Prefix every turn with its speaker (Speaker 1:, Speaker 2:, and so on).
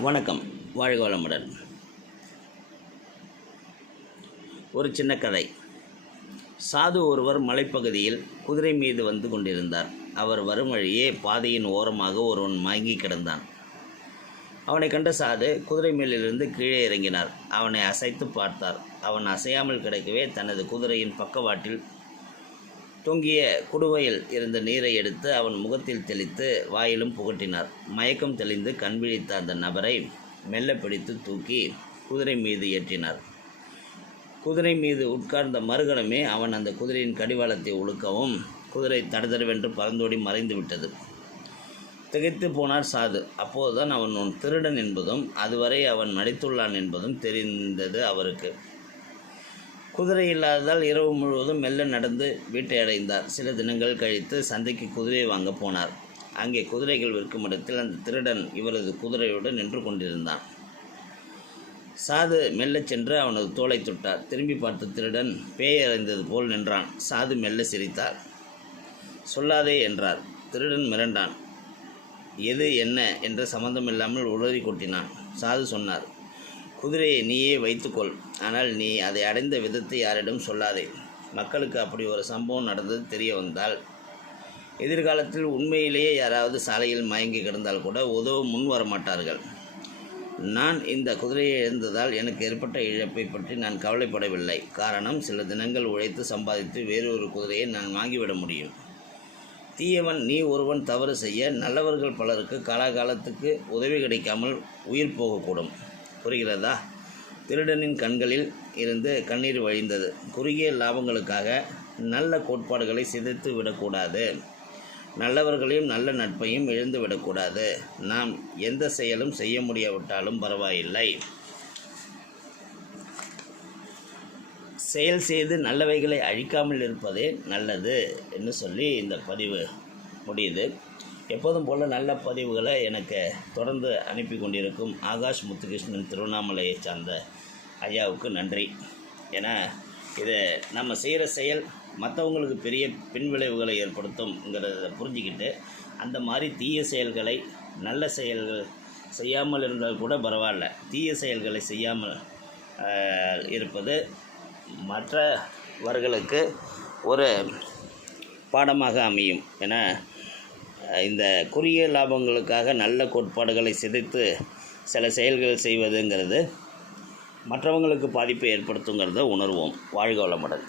Speaker 1: வணக்கம். வாழ்க வளமுடன். ஒரு சின்ன கதை. சாது ஒருவர் மலைப்பகுதியில் குதிரை மீது வந்து கொண்டிருந்தார். அவர் வரும் வழியே பாதையின் ஓரமாக ஒருவன் மயங்கி கிடந்தான். அவனை கண்ட சாது குதிரை மேலிருந்து கீழே இறங்கினார். அவனை அசைத்து பார்த்தார். அவன் அசையாமல் கிடக்கவே தனது குதிரையின் பக்கவாட்டில் தொங்கிய குடுவையில் இருந்த நீரை எடுத்து அவன் முகத்தில் தெளித்து வாயிலும் புகட்டினார். மயக்கம் தெளிந்து கண் விழித்த அந்த நபரை மெல்ல பிடித்து தூக்கி குதிரை மீது ஏற்றினார். குதிரை மீது உட்கார்ந்த மறுகணமே அவன் அந்த குதிரையின் கடிவாளத்தை உழுக்கவும் குதிரை தடதடவென்று பறந்தோடி மறைந்து விட்டது. திகைத்து போனார் சாது. அப்போதுதான் அவன் உன் திருடன் என்பதும் அதுவரை அவன் நடித்துள்ளான் என்பதும் தெரிந்தது அவருக்கு. குதிரை இல்லாததால் இரவு முழுவதும் மெல்ல நடந்து வீட்டை அடைந்தார். சில தினங்கள் கழித்து சந்தைக்கு குதிரையை வாங்க போனார். அங்கே குதிரைகள் விற்கும் இடத்தில் அந்த திருடன் இவரது குதிரையோடு நின்று கொண்டிருந்தான். சாது மெல்லச் சென்று அவனது தோலை தொட்டார். திரும்பி பார்த்த திருடன் பேய் அறிந்தது போல் நின்றான். சாது மெல்ல சிரித்தார். சொல்லாதே என்றார். திருடன் மிரண்டான். எது என்ன? என்ற சம்பந்தமில்லாமல் உளறி கொட்டினான். சாது சொன்னார். குதிரையை நீயே வைத்துக்கொள். ஆனால் நீ அதை அடைந்த விதத்தை யாரிடம் சொல்லாதே. மக்களுக்கு அப்படி ஒரு சம்பவம் நடந்தது தெரிய வந்தால். எதிர்காலத்தில் உண்மையிலேயே யாராவது சாலையில் மயங்கி கிடந்தால் கூட உதவ முன் வரமாட்டார்கள். நான் இந்த குதிரையை இழந்ததால் எனக்கு ஏற்பட்ட இழப்பை பற்றி நான் கவலைப்படவில்லை. காரணம் சில தினங்கள் உழைத்து சம்பாதித்து வேறொரு குதிரையை நான் வாங்கிவிட முடியும். தீயவன் நீ ஒருவன் தவறு செய்ய நல்லவர்கள் பலருக்கு காலாகாலத்துக்கு உதவி கிடைக்காமல் உயிர் போகக்கூடும். புரிகிறதா? திருடனின் கண்களில் இருந்து கண்ணீர் வழிந்தது. குறுகிய லாபங்களுக்காக நல்ல கோட்பாடுகளை சிதைத்து விடக்கூடாது. நல்லவர்களையும் நல்ல நட்பையும் இழந்து விடக்கூடாது. நாம் எந்த செயலும் செய்ய முடியாவிட்டாலும் பரவாயில்லை. செயல் செய்து நல்லவைகளை அழிக்காமல் இருப்பதே நல்லது என்று சொல்லி இந்த பதிவு முடியுது. எப்போதும் போல் நல்ல பதிவுகளை எனக்கு தொடர்ந்து அனுப்பி கொண்டிருக்கும் ஆகாஷ் முத்துகிருஷ்ணன் திருவண்ணாமலையை சார்ந்த ஐயாவுக்கு நன்றி. ஏன்னா இது நம்ம செய்கிற செயல் மற்றவங்களுக்கு பெரிய பின்விளைவுகளை ஏற்படுத்தும்ங்கிறத புரிஞ்சுக்கிட்டு அந்த மாதிரி தீய செயல்களை நல்ல செயல்கள் செய்யாமல் இருந்தால் கூட பரவாயில்ல. தீய செயல்களை செய்யாமல் இருப்பது மற்றவர்களுக்கு ஒரு பாடமாக அமையும். என இந்த குறுகிய லாபங்களுக்காக நல்ல கோட்பாடுகளை சிதைத்து சில செயல்கள் செய்வதுங்கிறது மற்றவங்களுக்கு பாதிப்பை ஏற்படுத்துங்கிறத உணர்வோம். வாழ்க வளமுடன்.